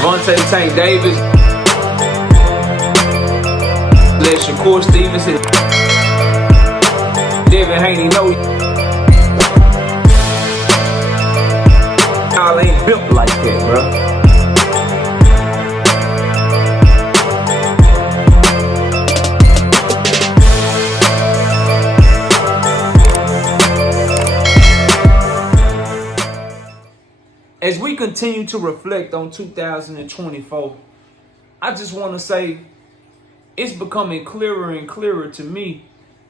Gervonta, Tank Davis. Let Shakur, Stevenson, Devin, Haney know y'all ain't built like that, bro. As we continue to reflect on 2024, I just want to say it's becoming clearer and clearer to me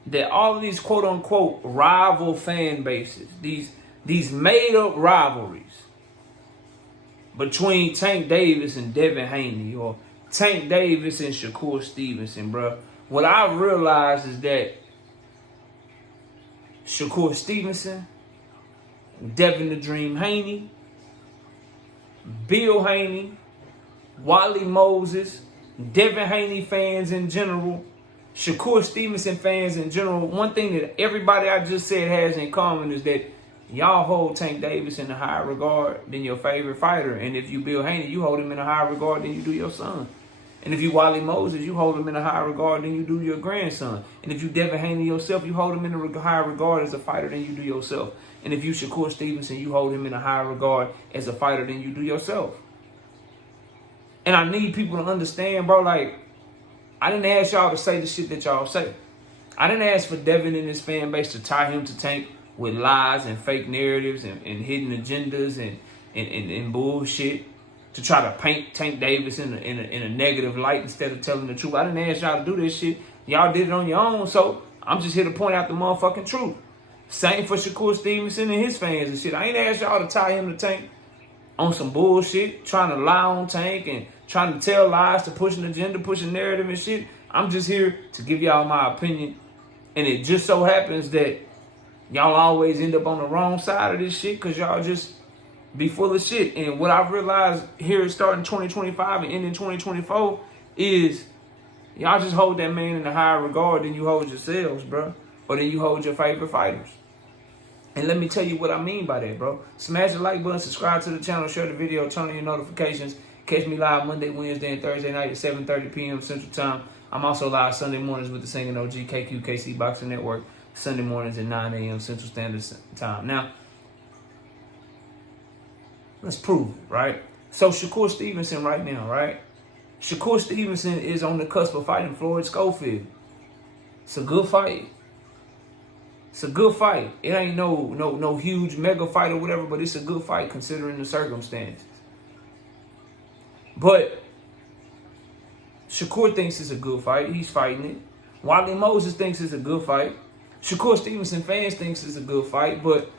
that all of these quote-unquote rival fan bases, these made-up rivalries between Tank Davis and Devin Haney, or Tank Davis and Shakur Stevenson, bro. What I realized is that Shakur Stevenson, Devin the Dream Haney, Bill Haney, Wally Moses, Devin Haney fans in general, Shakur Stevenson fans in general, one thing that everybody I just said has in common is that y'all hold Tank Davis in a higher regard than your favorite fighter. And if you Bill Haney, you hold him in a higher regard than you do your son. And if you Wally Moses, you hold him in a higher regard than you do your grandson. And if you Devin Haney yourself, you hold him in a higher regard as a fighter than you do yourself. And if you Shakur Stevenson, you hold him in a higher regard as a fighter than you do yourself. And I need people to understand, bro, like, I didn't ask y'all to say the shit that y'all say. I didn't ask for Devin and his fan base to tie him to Tank with lies and fake narratives and hidden agendas and bullshit to try to paint Tank Davis in a negative light instead of telling the truth. I didn't ask y'all to do this shit. Y'all did it on your own, so I'm just here to point out the motherfucking truth. Same for Shakur Stevenson and his fans and shit. I ain't asked y'all to tie him to Tank on some bullshit, trying to lie on Tank and trying to tell lies to push an agenda, push a narrative and shit. I'm just here to give y'all my opinion. And it just so happens that y'all always end up on the wrong side of this shit because y'all just be full of shit. And what I've realized here starting 2025 and ending 2024 is y'all just hold that man in a higher regard than you hold yourselves, bro. Or than you hold your favorite fighters. And let me tell you what I mean by that, bro. Smash the like button, subscribe to the channel, share the video, turn on your notifications. Catch me live Monday, Wednesday, and Thursday night at 7:30 p.m. Central Time. I'm also live Sunday mornings with the Singing OG KQKC Boxing Network. Sunday mornings at 9 a.m. Central Standard Time. Now, let's prove it, right? So Shakur Stevenson right now, right? Shakur Stevenson is on the cusp of fighting Floyd Schofield. It's a good fight. It's a good fight. It ain't no huge mega fight or whatever, but it's a good fight considering the circumstances. But Shakur thinks it's a good fight. He's fighting it. Wally Moses thinks it's a good fight. Shakur Stevenson fans thinks it's a good fight. But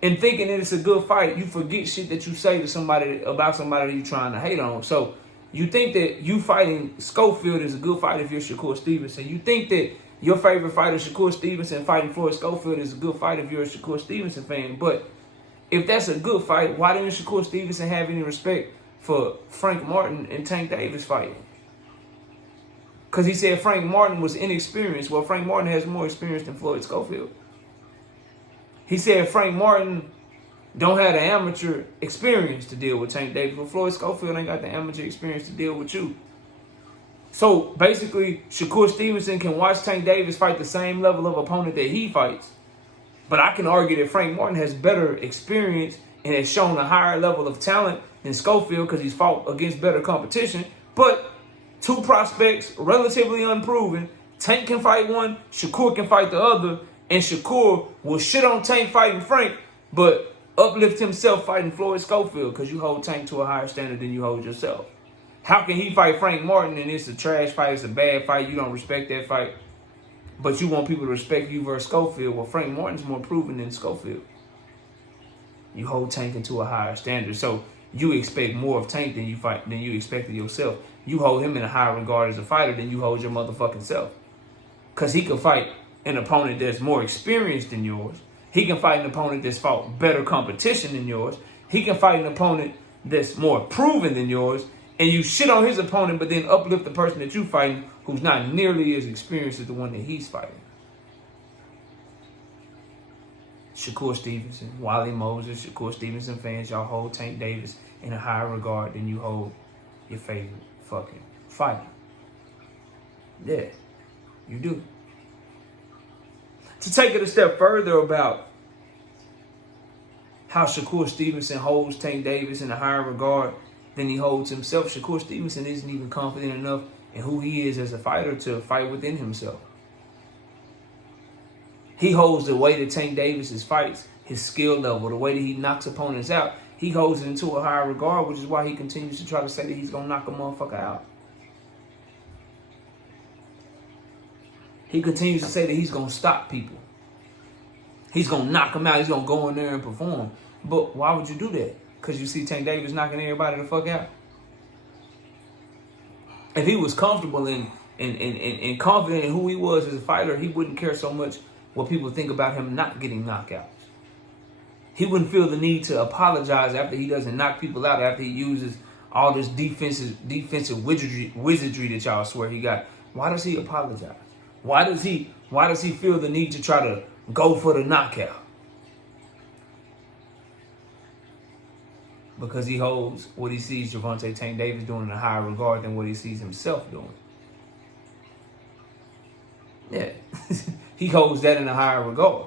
in thinking that it's a good fight, you forget shit that you say to somebody about somebody that you're trying to hate on. So you think that you fighting Schofield is a good fight if you're Shakur Stevenson. You think that your favorite fighter, Shakur Stevenson, fighting Floyd Schofield is a good fight if you're a Shakur Stevenson fan. But if that's a good fight, why didn't Shakur Stevenson have any respect for Frank Martin and Tank Davis fighting? Because he said Frank Martin was inexperienced. Well, Frank Martin has more experience than Floyd Schofield. He said Frank Martin don't have the amateur experience to deal with Tank Davis, but Floyd Schofield ain't got the amateur experience to deal with you. So basically, Shakur Stevenson can watch Tank Davis fight the same level of opponent that he fights. But I can argue that Frank Martin has better experience and has shown a higher level of talent than Schofield because he's fought against better competition. But two prospects, relatively unproven. Tank can fight one, Shakur can fight the other. And Shakur will shit on Tank fighting Frank, but uplift himself fighting Floyd Schofield because you hold Tank to a higher standard than you hold yourself. How can he fight Frank Martin and it's a trash fight, it's a bad fight, you don't respect that fight, but you want people to respect you versus Schofield? Well, Frank Martin's more proven than Schofield. You hold Tank into a higher standard, so you expect more of Tank than you expected yourself. You hold him in a higher regard as a fighter than you hold your motherfucking self. Because he can fight an opponent that's more experienced than yours. He can fight an opponent that's fought better competition than yours. He can fight an opponent that's more proven than yours. And you shit on his opponent, but then uplift the person that you fighting who's not nearly as experienced as the one that he's fighting. Shakur Stevenson, Wally Moses, Shakur Stevenson fans, y'all hold Tank Davis in a higher regard than you hold your favorite fucking fighter. Yeah, you do. To take it a step further about how Shakur Stevenson holds Tank Davis in a higher regard than he holds himself. Shakur Stevenson isn't even confident enough in who he is as a fighter to fight within himself. He holds the way that Tank Davis fights, his skill level, the way that he knocks opponents out. He holds it into a higher regard, which is why he continues to try to say that he's going to knock a motherfucker out. He continues to say that he's going to stop people. He's going to knock them out. He's going to go in there and perform. But why would you do that? Because you see Tank Davis knocking everybody the fuck out? If he was comfortable and confident in who he was as a fighter, he wouldn't care so much what people think about him not getting knockouts. He wouldn't feel the need to apologize after he doesn't knock people out, after he uses all this defensive wizardry that y'all swear he got. Why does he apologize? Why does he feel the need to try to go for the knockout? Because he holds what he sees Gervonta Tank Davis doing in a higher regard than what he sees himself doing. Yeah. He holds that in a higher regard.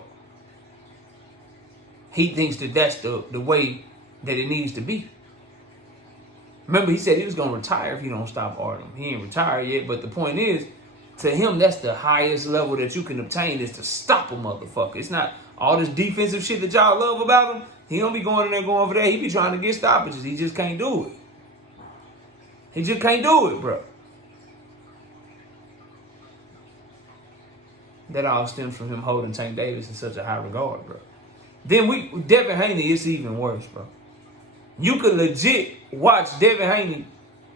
He thinks that that's the way that it needs to be. Remember, he said he was going to retire if he don't stop Artem. He ain't retired yet, but the point is, to him, that's the highest level that you can obtain, is to stop a motherfucker. It's not all this defensive shit that y'all love about him. He don't be going in there going for that. He be trying to get stoppages. He just can't do it. He just can't do it, bro. That all stems from him holding Tank Davis in such a high regard, bro. Then Devin Haney, it's even worse, bro. You could legit watch Devin Haney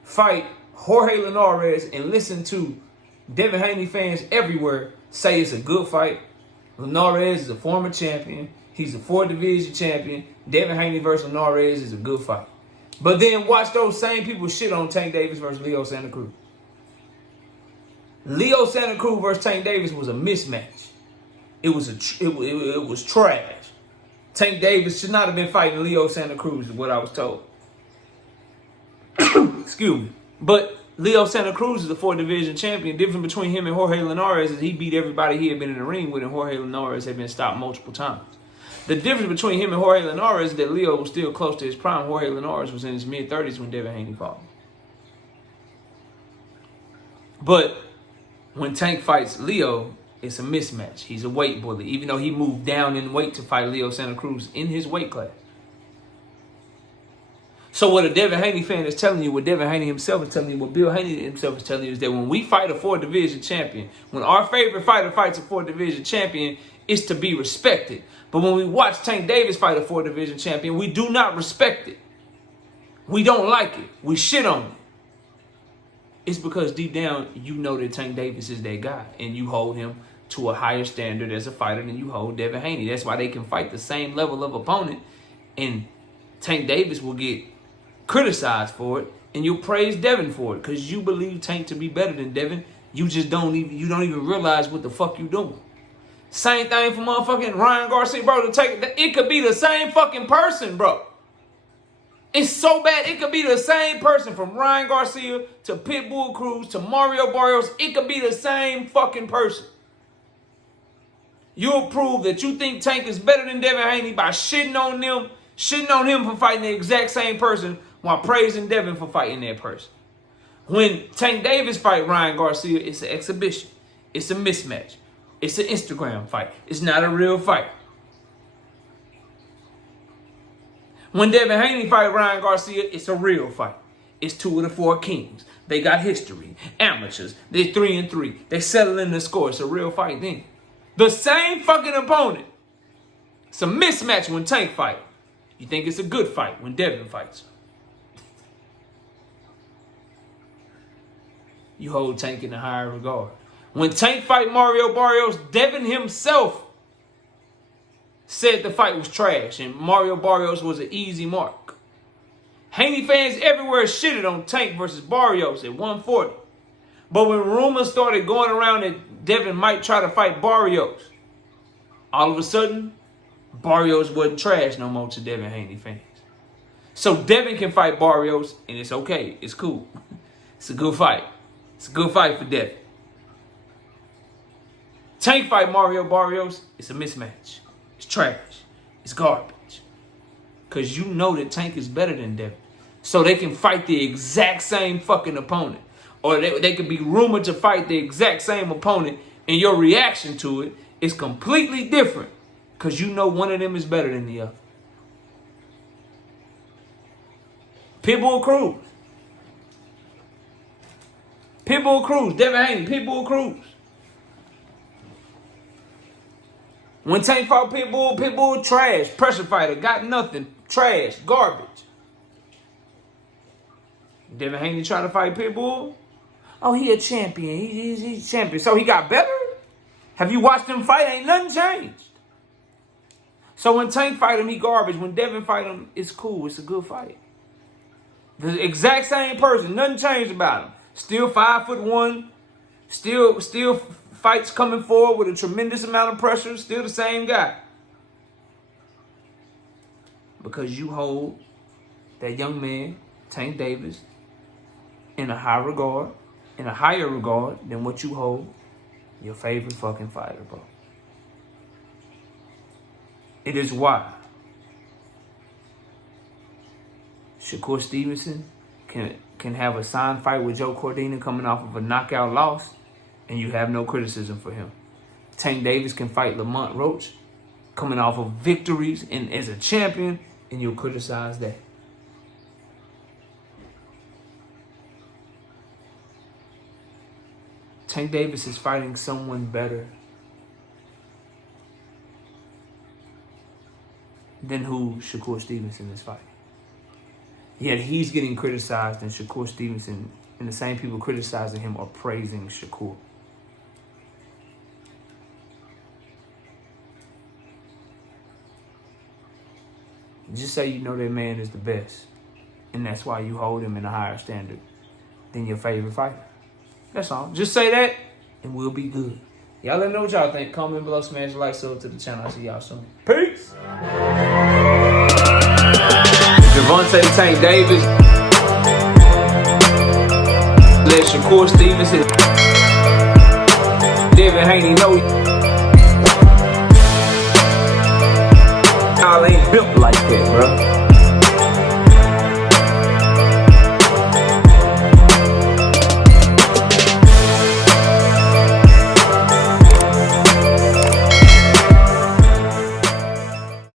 fight Jorge Linares and listen to Devin Haney fans everywhere say it's a good fight. Linares is a former champion. He's a 4th division champion. Devin Haney versus Linares is a good fight. But then watch those same people shit on Tank Davis versus Leo Santa Cruz. Leo Santa Cruz versus Tank Davis was a mismatch. It was trash. Tank Davis should not have been fighting Leo Santa Cruz, is what I was told. Excuse me. But Leo Santa Cruz is the 4th division champion. The difference between him and Jorge Linares is he beat everybody he had been in the ring with, and Jorge Linares had been stopped multiple times. The difference between him and Jorge Linares is that Leo was still close to his prime. Jorge Linares was in his mid-30s when Devin Haney fought. But when Tank fights Leo, it's a mismatch. He's a weight bully, even though he moved down in weight to fight Leo Santa Cruz in his weight class. So what a Devin Haney fan is telling you, what Devin Haney himself is telling you, what Bill Haney himself is telling you, is that when we fight a 4th division champion, when our favorite fighter fights a 4th division champion, it's to be respected. But when we watch Tank Davis fight a 4th division champion, we do not respect it. We don't like it. We shit on it. It's because deep down, you know that Tank Davis is that guy, and you hold him to a higher standard as a fighter than you hold Devin Haney. That's why they can fight the same level of opponent, and Tank Davis will get criticized for it, and you'll praise Devin for it because you believe Tank to be better than Devin. You just don't even realize what the fuck you doing. Same thing for motherfucking Ryan Garcia, bro. It could be the same fucking person, bro. It's so bad. It could be the same person, from Ryan Garcia to Pitbull Cruz to Mario Barrios. It could be the same fucking person. You'll prove that you think Tank is better than Devin Haney by shitting on him for fighting the exact same person while praising Devin for fighting that person. When Tank Davis fight Ryan Garcia, it's an exhibition. It's a mismatch. It's an Instagram fight. It's not a real fight. When Devin Haney fight Ryan Garcia, it's a real fight. It's 2 of the 4 kings. They got history. Amateurs. They're 3-3. They settle in the score. It's a real fight then. The same fucking opponent. It's a mismatch when Tank fight. You think it's a good fight when Devin fights. You hold Tank in a higher regard. When Tank fight Mario Barrios, Devin himself said the fight was trash and Mario Barrios was an easy mark. Haney fans everywhere shitted on Tank versus Barrios at 140. But when rumors started going around that Devin might try to fight Barrios, all of a sudden, Barrios wasn't trash no more to Devin Haney fans. So Devin can fight Barrios, and it's okay. It's cool. It's a good fight. It's a good fight for Devin. Tank fight Mario Barrios, it's a mismatch. It's trash. It's garbage. Because you know that Tank is better than Devin. So they can fight the exact same fucking opponent. Or they could be rumored to fight the exact same opponent, and your reaction to it is completely different. Because you know one of them is better than the other. Pitbull Cruz. Pitbull Cruz. Devin Haney. Pitbull Cruz. When Tank fought Pitbull, Pitbull trash. Pressure fighter. Got nothing. Trash. Garbage. Devin Haney tried to fight Pitbull. Oh, he a champion. He's a champion. So he got better? Have you watched him fight? Ain't nothing changed. So when Tank fight him, he garbage. When Devin fight him, it's cool. It's a good fight. The exact same person. Nothing changed about him. Still 5'1". Still fights coming forward with a tremendous amount of pressure. Still the same guy. Because you hold that young man, Tank Davis, in a high regard, in a higher regard than what you hold your favorite fucking fighter, bro. It is why Shakur Stevenson can have a signed fight with Joe Cordina coming off of a knockout loss, and you have no criticism for him. Tank Davis can fight Lamont Roach coming off of victories and as a champion, and you'll criticize that. Tank Davis is fighting someone better than who Shakur Stevenson is fighting. Yet he's getting criticized, and Shakur Stevenson and the same people criticizing him are praising Shakur. Just say you know that man is the best, and that's why you hold him in a higher standard than your favorite fighter. That's all. Just say that, and we'll be good. Y'all let me know what y'all think. Comment below, smash the like, sub to the channel. I'll see y'all soon. Peace! Gervonta Tank Davis. Let Shakur Stevenson. Devin Haney know y'all ain't built like that, bro.